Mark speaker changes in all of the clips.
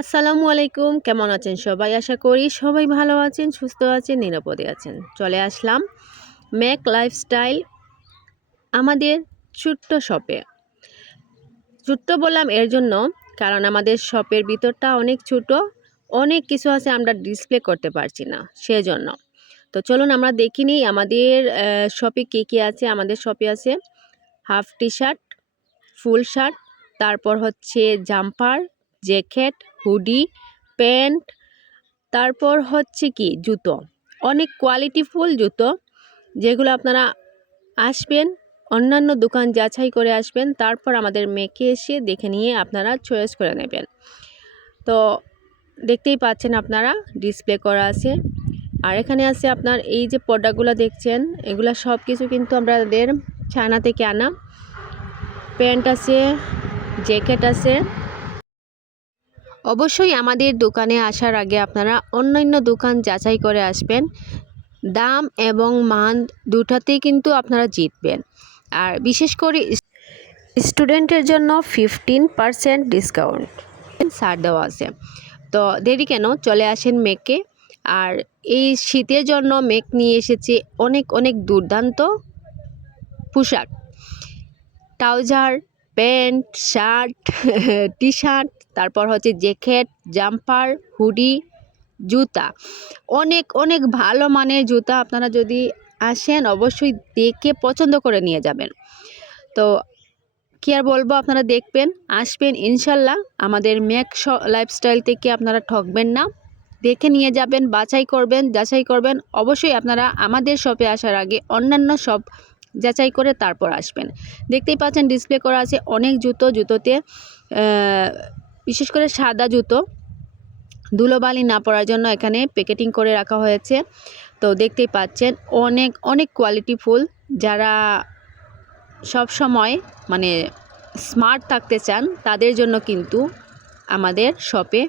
Speaker 1: আসসালামু আলাইকুম। কেমন আছেন সবাই? আশা করি সবাই ভালো আছেন, সুস্থ আছেন, নিরাপদে আছেন। চলে আসলাম ম্যাক লাইফস্টাইল আমাদের ছোট্ট শপে। ছোট্ট বললাম এর জন্য, কারণ আমাদের শপের ভিতরটা অনেক ছোট, অনেক কিছু আছে আমরা ডিসপ্লে করতে পারছি না, সেজন্য। তো চলুন আমরা দেখি নিই আমাদের শপে কী কী আছে, আমাদের শপে আছে half T shirt full shirt, তারপর হচ্ছে জাম্পার, জ্যাকেট হুডি, প্যান্ট, তারপর হচ্ছে কি জুতো। অনেক কোয়ালিটিফুল জুতো, যেগুলো আপনারা আসবেন, অন্যান্য দোকান যাচাই করে আসবেন, তারপর আমাদের মেকে এসে দেখে নিয়ে আপনারা চয়েস করে নেবেন। তো দেখতেই পাচ্ছেন আপনারা ডিসপ্লে করা আছে। আর এখানে আছে আপনার এই যে পর্দাগুলো দেখছেন, এগুলো সব কিছু কিন্তু আমাদের চায়না থেকে আনা। প্যান্ট আছে, জ্যাকেট আছে। অবশ্যই আমাদের দোকানে আসার আগে আপনারা অন্যান্য দোকান যাচাই করে আসবেন। দাম এবং মান দুটাতেই কিন্তু আপনারা জিতবেন। আর বিশেষ করে স্টুডেন্টের জন্য ফিফটিন পারসেন্ট ডিসকাউন্ট ছাড় দেওয়া আছে। তো দেরি কেন? চলে আসেন মেকে আর এই শীতের জন্য মেক নিয়ে এসেছে অনেক অনেক দুর্দান্ত পোশাক। Trouser, pant, shirt T shirt তারপর হচ্ছে জ্যাকেট, জাম্পার, হুডি, জুতা। অনেক অনেক ভালো মানের জুতা আপনারা যদি আসেন অবশ্যই দেখে পছন্দ করে নিয়ে যাবেন। তো কি আর বলব, আপনারা দেখবেন, আসবেন ইনশাল্লাহ। আমাদের ম্যাক লাইফস্টাইল থেকে আপনারা ঠকবেন না। দেখে নিয়ে যাবেন, বাছাই করবেন, যাচাই করবেন। অবশ্যই আপনারা আমাদের শপে আসার আগে অন্যান্য সব যাচাই করে তারপর আসবেন। দেখতেই পাচ্ছেন ডিসপ্লে করা আছে অনেক জুতো, জুতোতে বিশেষ করে সাদা জুতো ধুলোবালি না পড়ার জন্য এখানে প্যাকেটিং করে রাখা হয়েছে। তো দেখতেই পাচ্ছেন, অনেক অনেক কোয়ালিটি ফুল। যারা সব সময় মানে স্মার্ট থাকতে চান, তাদের জন্য কিন্তু আমাদের শপে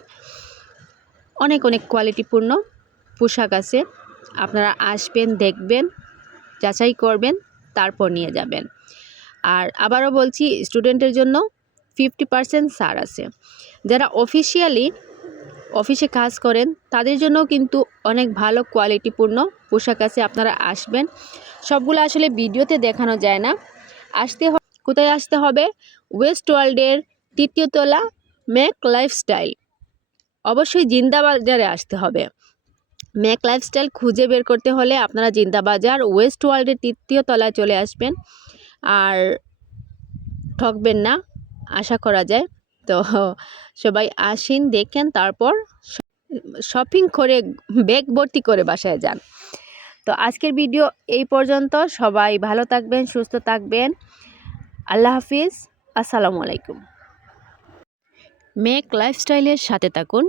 Speaker 1: অনেক অনেক কোয়ালিটিপূর্ণ পোশাক আছে। আপনারা আসবেন, দেখবেন, যাচাই করবেন, তারপর নিয়ে যাবেন। আর আবারও বলছি স্টুডেন্টের জন্য ফিফটি পারসেন্ট ছাড় আছে। যারা অফিসিয়ালি অফিসে কাজ করেন, তাদের জন্য কিন্তু অনেক ভালো কোয়ালিটিপূর্ণ পোশাক আছে, আপনারা আসবেন। সবগুলো আসলে ভিডিওতে দেখানো যায় না। আসতে কোথায় আসতে হবে? ওয়েস্ট ওয়ার্ল্ডের তৃতীয় তলা ম্যাক লাইফস্টাইল অবশ্যই জিন্দাবাজারে আসতে হবে। ম্যাক লাইফস্টাইল খুঁজে বের করতে হলে আপনারা জিন্দাবাজার ওয়েস্ট ওয়ার্ল্ডের তৃতীয় তলায় চলে আসবেন। আর ঠকবেন না। আশা করা যায়। তো সবাই আসেন, দেখেন, তারপর শপিং করে ব্যাগ ভর্তি করে বাসায় যান। তো আজকের ভিডিও এই পর্যন্ত। সবাই ভালো থাকবেন, সুস্থ থাকবেন। আল্লাহ হাফিজ। আসসালামু আলাইকুম। মেক লাইফস্টাইলের সাথে থাকুন।